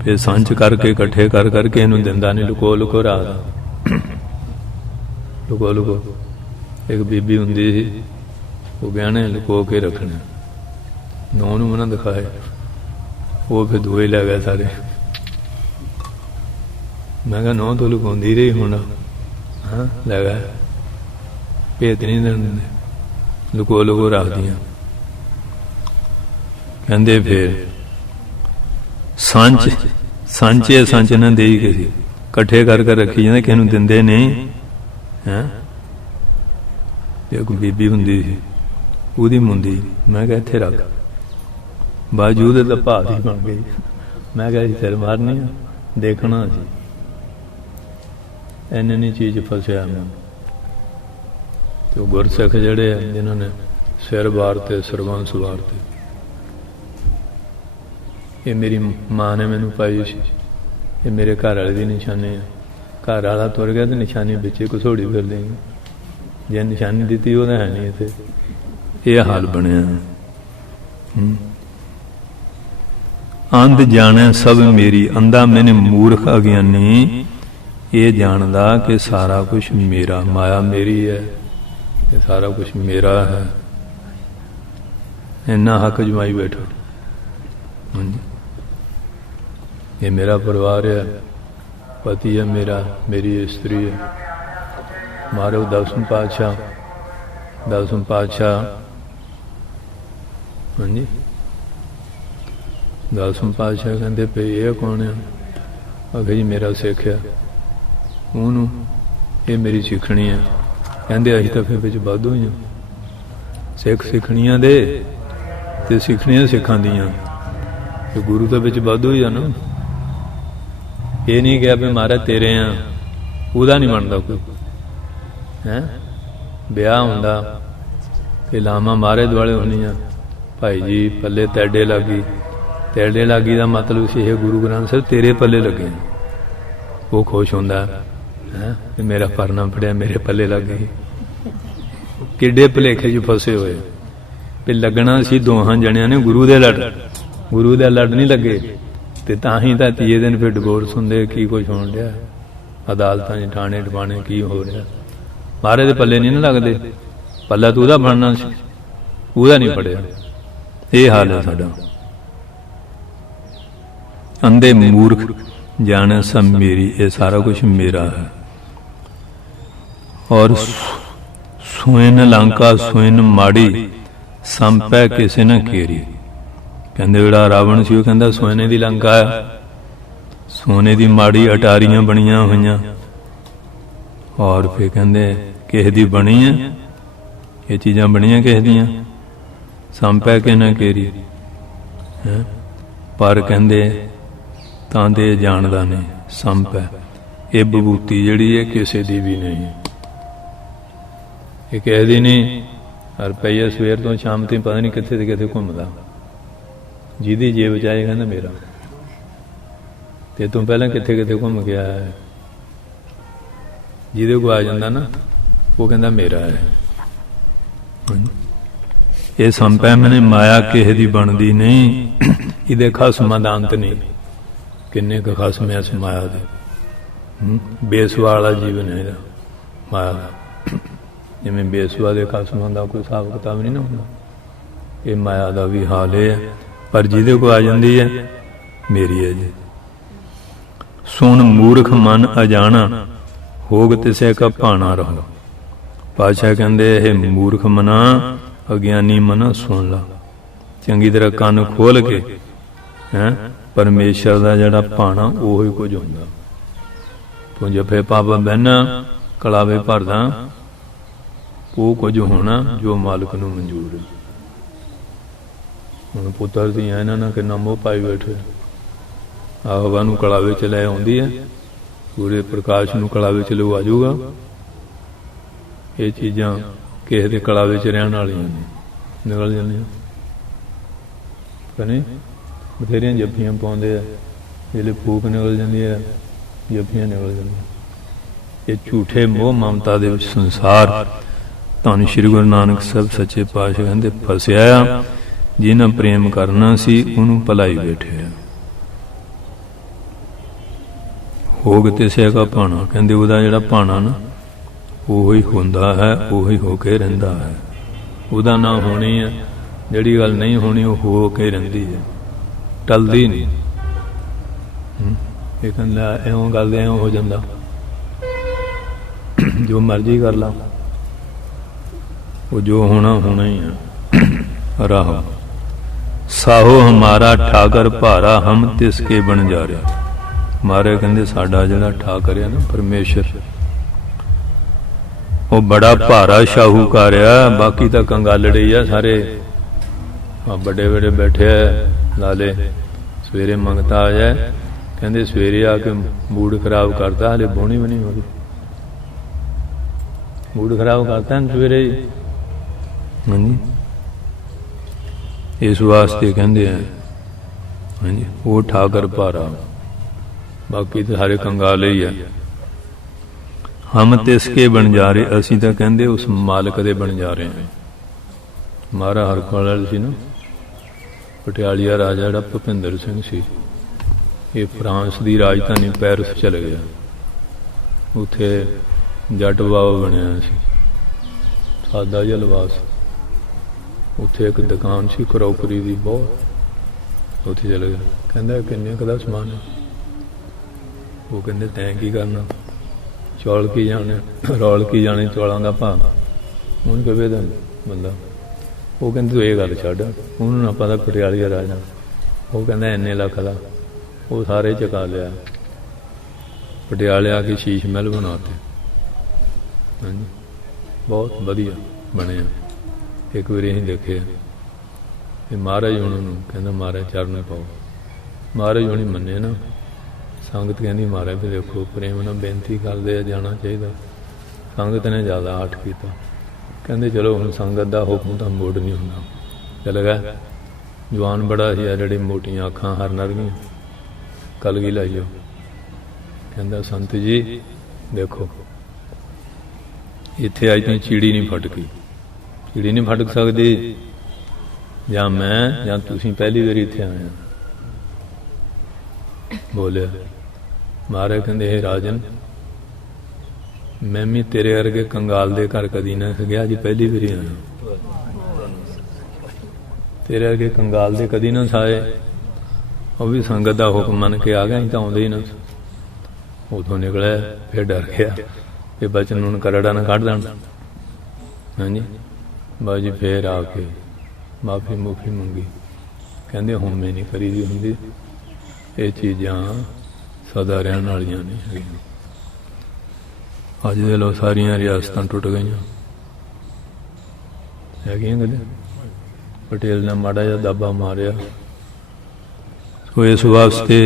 फिर संच करके कट्ठे कर करके इनू दिंदा नहीं, लुको लुको रखदा, लुको लुको। एक बीबी हुंदी सी, वो गहने लुको के रखने, नौ नूं ना दिखाए, वो फिर दुए लै गए सारे। मैं कहा नौ तो लुकाउंदी रही होना, हाँ लै गए, भेत नहीं देंदे, लुको लुको रख दियां। कहंदे फिर संच सांचे संच न देई किसी, कट्ठे कर रखी जाते, किसी नूं दिंदे नहीं हैं। एक बीबी हुंदी सी, ਉਹਦੀ मुंदी, मैं कहा इत्थे रख, बावजूद तो भात ही बन गई। मैं कहा सिर मारनी देखना जी, इन्नी नहीं चीज फसिया मैं। तो गुरसिख जड़े जिन्होंने सिर वारते, सरबंस वारते, ये मेरी माँ ने मैनू पाई सी, ये मेरे घर वाले की निशानी है। घर वाला तुर गया तो निशानी बच्चे घसोड़ी फिर देंगे, जे निशानी दी वो है नहीं इतने, ये हाल बनया। अंध जाने सब मेरी, अंधा मैंने मूर्ख अज्ञानी ये जानदा कि सारा कुछ मेरा, माया मेरी है, ये सारा कुछ मेरा है। इन्ना हक जमाई बैठो, ये मेरा परिवार है, पति है मेरा, मेरी स्त्री है। मारो 10वें पातशाह, 10वें पातशाह, हाँ जी 10वें पातशाह कहते पे ये कौन है? आखे जी मेरा सिख है, ਉਹਨੂੰ ਇਹ ਮੇਰੀ ਸਿੱਖਣੀ ਹੈ। ਕਹਿੰਦੇ ਅਸੀਂ ਤਾਂ ਫਿਰ ਵਿੱਚ ਵਾਧੂ ਹੀ ਹਾਂ, ਸਿੱਖ ਸਿੱਖਣੀਆਂ ਦੇ ਤੇ ਸਿੱਖਣੀਆਂ ਸਿੱਖਾਂ ਦੀਆਂ, ਤੇ ਗੁਰੂ ਤਾਂ ਵਿੱਚ ਵਾਧੂ ਹੀ ਆ ਨਾ। ਇਹ ਨਹੀਂ ਕਿਹਾ ਵੀ ਮਹਾਰਾਜ ਤੇਰੇ ਆ, ਉਹਦਾ ਨਹੀਂ ਬਣਦਾ ਕੋਈ ਹੈ। ਵਿਆਹ ਹੁੰਦਾ ਤੇ ਲਾਵਾਂ ਮਾਰੇ ਦੁਆਲੇ ਹੋਣੀਆਂ, ਭਾਈ ਜੀ ਪੱਲੇ ਤੈਡੇ ਲੱਗੀ, ਤੈਡੇ ਲੱਗੀ ਦਾ ਮਤਲਬ ਸੀ ਇਹ ਗੁਰੂ ਗ੍ਰੰਥ ਸਾਹਿਬ ਤੇਰੇ ਪੱਲੇ ਲੱਗੇ, ਉਹ ਖੁਸ਼ ਹੁੰਦਾ है। मेरा परना पड़िया मेरे पल्ले लग गई, किड्डे भुलेखे च फसे हुए भी लगना सी दोहां जणियां ने गुरु दे लड़, गुरु दे लड़ नहीं लगे ते तां ही तां तीए दिन फिर डिवोर्स हुंदे, की कुछ होण दिया अदालतां च, ठाणे टपाणे की हो रहा। महाराज दे पल्ले नहीं ना लगदे, पल्ला तो उहदा बनना सी, उहदा नहीं पढ़िया। ये हाल है साडा। अंधे मूर्ख जाने सब मेरी, ये सारा कुछ मेरा है। और सुइन लंका सुइन माड़ी, संपै किसे न केरी। कहंदे जिहड़ा रावण सी, कहंदा सोने दी लंका है, सोने दी माड़ी अटारियां बनियां होइयां। और फिर कहंदे किसे दी बनी है, ये चीज़ां बनियां किसे दियां, संपै के न केरी है। पर कहंदे तां ते जानदा नहीं, संपै ये बबूती जिहड़ी है किसे दी भी नहीं, ये किसे दी नहीं। रुपया सवेर तो शाम तक पता नहीं कित्थे ते कित्थे घुमदा, जिहदी जेब च आए कहंदा मेरा। ते तू पहले कित्थे कित्थे घूम के आया है, जिहदे को आ जांदा ना वो कहंदा मेरा है। ये संपै मैंने माया किसे दी बनदी नहीं, इहदे खसमां दा अंत नहीं। किन्ने क खसम है इस माया दे, बेसवा वाला जीवन है इहदा माया दा। जिवें बेसवा दे खसमां दा कोई हिसाब किताब नहीं ना हुंदा, ये माया दा भी हाल है। पर जिहदे को आ जाती है मेरी है जी। सुन मूर्ख मन अजाना, होग तिसे का भाना रहो। पातशाह कहंदे हे मूर्ख मना, अज्ञानी मना सुन ला, चंगी तरह कान खोल के है। परमेश्वर का जिहड़ा भाना उही कुछ हुंदा। तू जफे पापा बहना कलावे भरदा, वो कुछ होना जो मालिक नूं मंजूर है। हुण पुत्तर धीआं इन्हां नाल किन्ना मोह पाई बैठे, हवा नूं कलावे च लै आउंदी है, पूरे प्रकाश नूं कलावे च लो आ जाऊगा। ये चीज़ां किसे दे कलावे च रहण वालियां ने, निकल जांदियां। कने बथेरियां जफ्फियां पाउंदे आ, जिहले फूक निकल जांदी है जफ्फियां निकल जांदियां। ये झूठे मोह ममता दे विच संसार, धन श्री गुरु नानक साहब सच्चे पातशाह कहंदे फसिया, जिन्हां प्रेम करना सी उहनूं भुलाई बैठे। होग तिसे का भाना, कहंदे उहदा जिहड़ा भाना ना ਉਹੀ ਹੁੰਦਾ है, ਉਹੀ हो के रहिंदा है। ਉਹਦਾ ना होनी है, जिहड़ी गल नहीं होनी वो हो के रहिंदी है, टलदी नहीं। ये कहंदा इउं गल इउं हो जांदा, जो मर्जी कर ला, वो जो होना होना ही है। राहो साहो हमारा ठाकर भारा, हम तिसके बन जा रहे। मारे कहंदे साडा जिहड़ा ठाकर है ना परमेश्वर, वो बड़ा भारा शाहूकार आ। बाकी तो कंगालड़े ही आ सारे, बड़े बड़े बैठे है लाले। सवेरे मंगता आ जाए, कहंदे सवेरे आके मूड खराब करता, हाले बोनी भी नहीं होगी, मूड खराब करता है सवेरे। हाँ जी, इस वास्ते कहंदे हैं हाँ जी वो ठाकर भारा, बाकी तो सारे कंगाले ही है। हम तिसके बन जा रहे, असी तो कहंदे उस मालिक दे बन जा रहे हैं। महाराज हरखोल वाले सी ना, पटियालिया राजा जिहड़ा भुपिंदर सिंह सी, ये फ्रांस की राजधानी पैरिस चले गया। उत्थे जट बाबा बनया सी, सादा जिहा लिबास। उत्थे एक दुकान सी क्रॉकरी की बहुत, उत्थे चले गया। कहंदा किन्ने क दा समान है, वो कहंदे तैं की करना, चौल की जाने, रौल की जाने चौलों का भाव। उन्होंने कहे बंदा, वो कहते तू ये गल छड्ड, उन्होंने ना पता पटियालिया राजा। वो कहना इन्ने लख का, वो सारे चुका लिया, पटियाले आके शीश महल बनाते। हाँ जी बहुत वधिया बने। एक बार अं देखे महाराज उन्होंने कहना महाराज चरण पाओ। महाराज उन्हें मन्ने ना, संगत कहती महाराज भी देखो प्रेम ना बेनती करते जाना चाहिए। संगत ने ज़्यादा आठ किया, कहते चलो हम संगत का हुक्म तो मोड़ नहीं होंगे। चल गया जवान बड़ा ही है, जड़ी मोटियां अखां हर नरगियां, कलगी लाइयो। कहता संत जी देखो इत्थे अज तक चिड़ी नहीं फटकी, चिड़ी नहीं फटक सकती, या मैं या तुसीं पहली बारी इत्थे आए। बोलिया महाराज कहते हे राजन मैं भी तेरे वर्गे कंगाल दे घर कदी ना गया, अज पहली बारी आया। तेरे वर्गे कंगाल दे कदी ना साए, वह भी संगत का हुक्म मन के आ गया, अं तो आते ही ना। उतों निकलिया फिर डर गया कि बचन हूँ करड़ा ना कढ़ देन। हाँ जी, बाजी फिर आके माफ़ी मूफी मंगी, कहते हुण मैं नहीं करी दी होंगी, ये चीज़ां सदा रहने वालियां नहीं है। अज दे लो सारियां रियासतां टुट गई है कदे पटेल ने माड़ा जिहा दाबा मारिया। तो इस वास्ते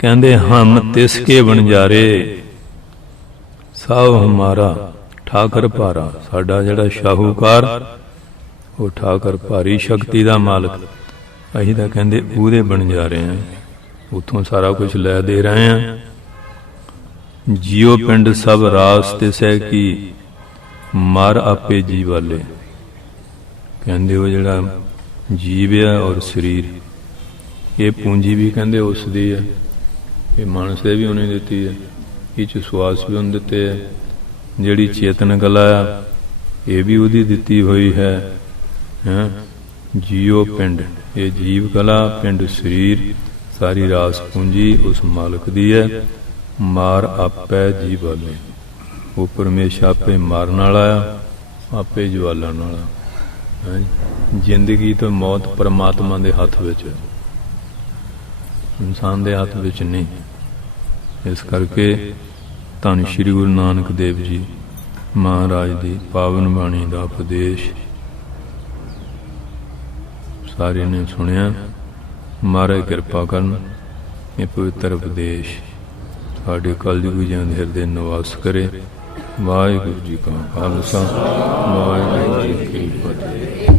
कहते हम तिसके बनजारे सब हमारा ठाकर भारा। साडा जिहड़ा शाहूकार वो ठाकर भारी शक्ति का मालक, असीं तां कहंदे उहदे बनजारे हैं, उतों सारा कुछ लै दे रहे हैं। जियो पिंड सब रास तिसै की मार आपे जी वाले। कहंदे वो जिहड़ा जीव है और शरीर, ये पूंजी भी कहंदे उसदी है, ये मानस दे भी उन्हें दिती है, ये सुआस भी उन्हें दिते है, जिहड़ी चेतन कला ये भी उहदी दिती हुई है। जियो पिंड, ये जीव कला, पिंड शरीर, सारी रास पूंजी उस मालक दी है। मार आपै जी वाले, वो परमेशर आपे मारन वाला, आपे जवालन वाला। जिंदगी तो मौत परमात्मा के हथ विच है, इंसान के हथ विच नहीं। इस करके धन श्री गुरु नानक देव जी महाराज की पावन बाणी का उपदेश सारे ने सुनिया। महाराज कृपा करन, ये पवित्र उपदेश साढ़े कलयुग जिहां दे हिरदे निवास करे। वाहिगुरू जी का खालसा, वाहिगुरू जी की फतेह।